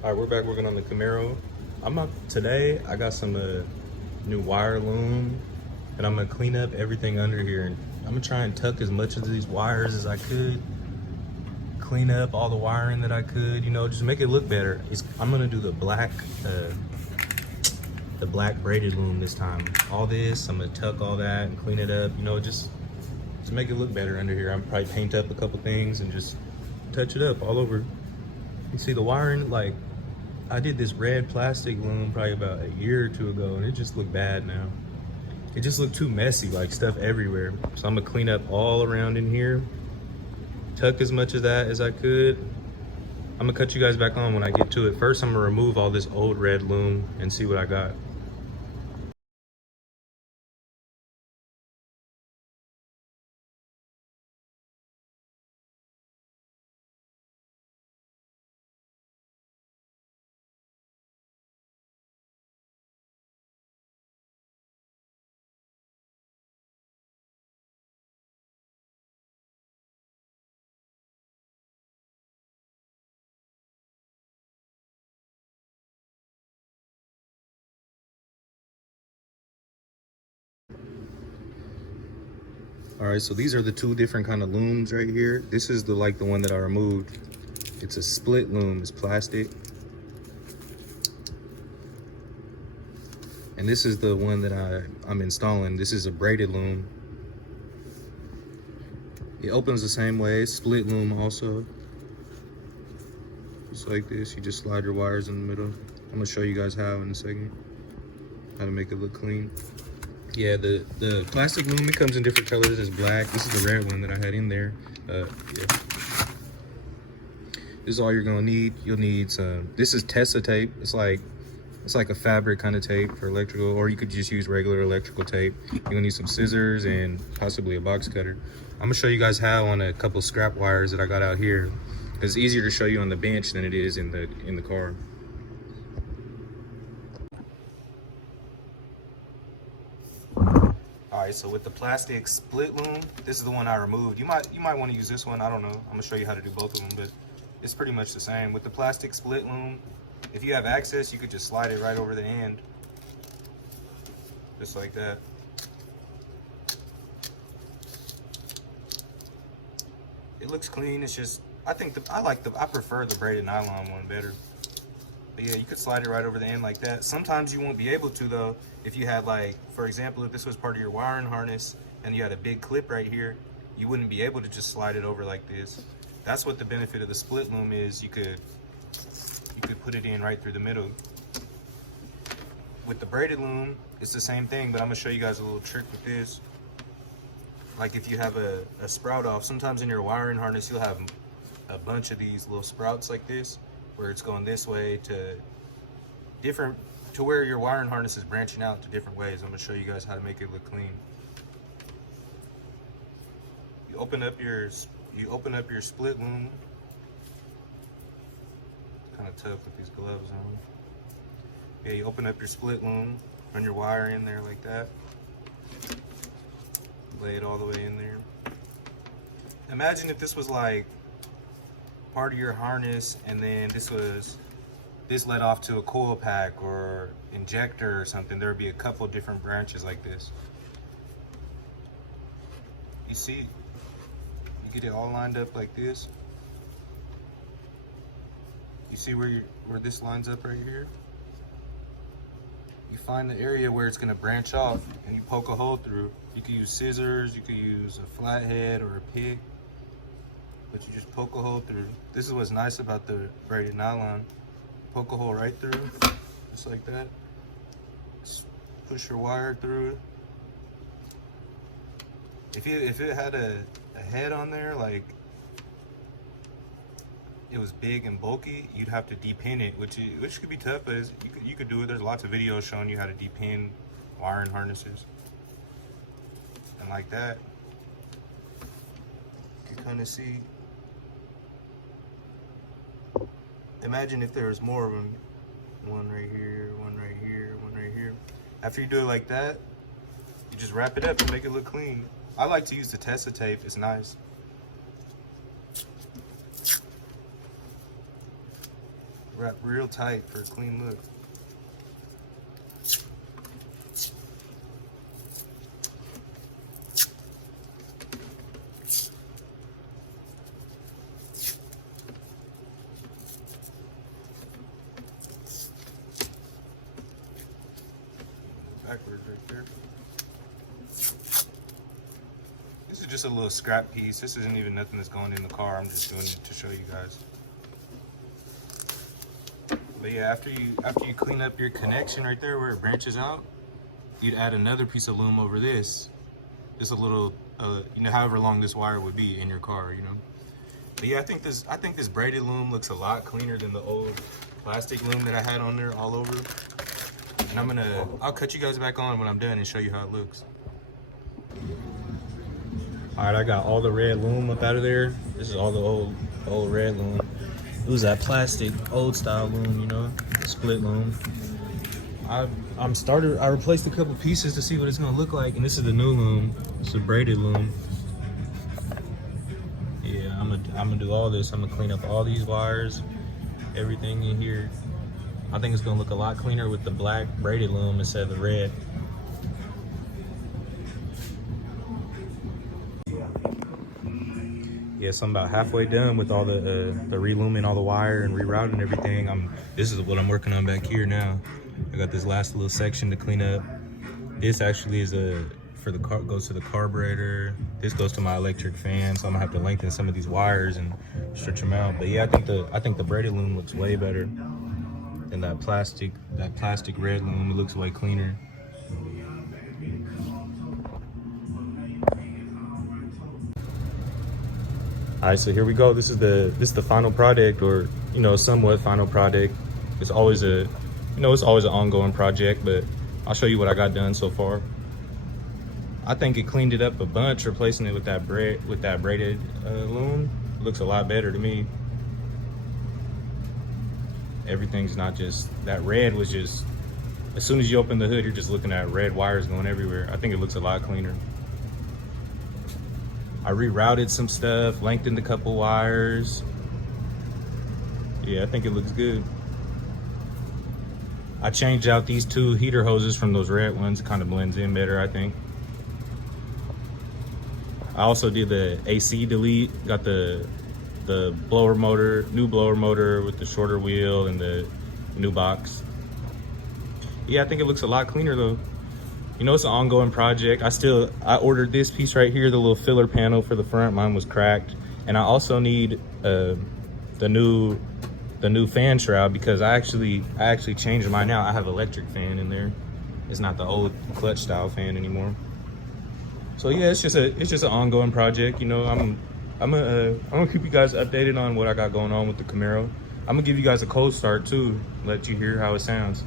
All right, we're back working on the Camaro. Today I got some new wire loom, and I'm gonna clean up everything under here. And I'm gonna try and tuck as much of these wires as I could, clean up all the wiring that I could, just make it look better. I'm gonna do the black braided loom this time. All this, I'm gonna tuck all that and clean it up, just to make it look better under here. I'm probably paint up a couple things and just touch it up all over. You see the wiring, like, I did this red plastic loom probably about a year or two ago, and it just looked bad now. It just looked too messy, like stuff everywhere. So I'm gonna clean up all around in here, tuck as much of that as I could. I'm gonna cut you guys back on when I get to it. First, I'm gonna remove all this old red loom and see what I got. All right, so these are the two different kind of looms right here. This is the one that I removed. It's a split loom, it's plastic. And this is the one that I'm installing. This is a braided loom. It opens the same way, split loom also. Just like this, you just slide your wires in the middle. I'm gonna show you guys how in a second, how to make it look clean. Yeah, the plastic loom, it comes in different colors. It's black. This is the red one that I had in there. Yeah. This is all you're gonna need. You'll need some, this is Tessa tape. It's like a fabric kind of tape for electrical, or you could just use regular electrical tape. You're gonna need some scissors and possibly a box cutter. I'm gonna show you guys how on a couple scrap wires that I got out here. It's easier to show you on the bench than it is in the car. All right, so with the plastic split loom, this is the one I removed. You might want to use this one. I don't know. I'm gonna show you how to do both of them, but it's pretty much the same. With the plastic split loom, if you have access, you could just slide it right over the end, just like that. It looks clean. It's just, I prefer the braided nylon one better. But yeah, you could slide it right over the end like that. Sometimes you won't be able to though, if you had, like, for example, if this was part of your wiring harness and you had a big clip right here, you wouldn't be able to just slide it over like this. That's what the benefit of the split loom is. You could put it in right through the middle. With the braided loom, it's the same thing, but I'm gonna show you guys a little trick with this. Like if you have a sprout off, sometimes in your wiring harness, you'll have a bunch of these little sprouts like this, where it's going this way to where your wiring harness is branching out to different ways. I'm gonna show you guys how to make it look clean. You open up your split loom. Kind of tough with these gloves on. Yeah, you open up your split loom, run your wire in there like that. Lay it all the way in there. Imagine if this was like part of your harness and then this led off to a coil pack or injector or something. There would be a couple different branches like this. You see, you get it all lined up like this. You see where this lines up right here? You find the area where it's gonna branch off and you poke a hole through. You could use scissors, you could use a flathead or a pick, but you just poke a hole through. This is what's nice about the braided nylon. Poke a hole right through, just like that. Just push your wire through. If it had a head on there, like it was big and bulky, you'd have to depin it, which could be tough, but you could do it. There's lots of videos showing you how to depin wiring harnesses. And like that, you can kind of see. Imagine if there was more of them. One right here, one right here, one right here. After you do it like that, you just wrap it up and make it look clean. I like to use the Tessa tape, it's nice. wrapped real tight for a clean look. Backwards right there. This is just a little scrap piece. This isn't even nothing that's going in the car. I'm just doing it to show you guys. But yeah, after you clean up your connection right there where it branches out, you'd add another piece of loom over this. Just a little, you know, however long this wire would be in your car, you know. But yeah, I think this braided loom looks a lot cleaner than the old plastic loom that I had on there all over. And I'll cut you guys back on when I'm done and show you how it looks. All right, I got all the red loom up out of there. This is all the old red loom. It was that plastic old style loom, you know, split loom. I replaced a couple pieces to see what it's gonna look like, and this is the new loom. It's a braided loom. Yeah, I'm gonna do all this. I'm gonna clean up all these wires, everything in here. I think it's gonna look a lot cleaner with the black braided loom instead of the red. Yeah, so I'm about halfway done with all the relooming all the wire and rerouting everything. This is what I'm working on back here now. I got this last little section to clean up. This actually is for the car, goes to the carburetor. This goes to my electric fan, so I'm gonna have to lengthen some of these wires and stretch them out. But yeah, I think the braided loom looks way better than that plastic red loom. It looks way cleaner. All right, so here we go. This is the final product, or you know, somewhat final product. It's always an ongoing project, but I'll show you what I got done so far. I think it cleaned it up a bunch, replacing it with that braided loom. It looks a lot better to me. Everything's not just that red was just, as soon as you open the hood, you're just looking at red wires going everywhere. I think it looks a lot cleaner. I rerouted some stuff, lengthened a couple wires. Yeah, I think it looks good. I changed out these two heater hoses from those red ones. It kind of blends in better, I think. I also did the AC delete, got the blower motor, new blower motor with the shorter wheel and the new box. Yeah, I think it looks a lot cleaner though. You know, it's an ongoing project. I ordered this piece right here, the little filler panel for the front. Mine was cracked. And I also need the new fan shroud, because I actually changed mine now. I have electric fan in there. It's not the old clutch style fan anymore. So yeah, it's just an ongoing project. You know, I'm gonna keep you guys updated on what I got going on with the Camaro. I'm gonna give you guys a cold start too, let you hear how it sounds.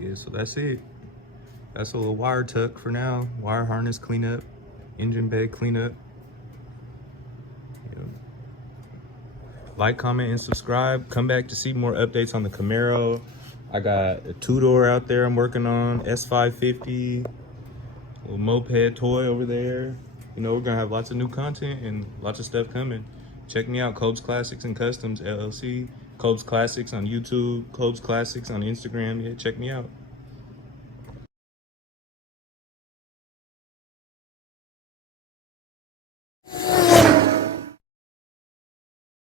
Yeah, so that's it. That's a little wire tuck for now. Wire harness cleanup, engine bay cleanup. Yeah. Like, comment, and subscribe. Come back to see more updates on the Camaro. I got a two-door out there I'm working on, S550, little moped toy over there. You know, we're gonna have lots of new content and lots of stuff coming. Check me out, Cobes Classics and Customs LLC. Cobes Classics on YouTube, Cobes Classics on Instagram. Yeah, check me out.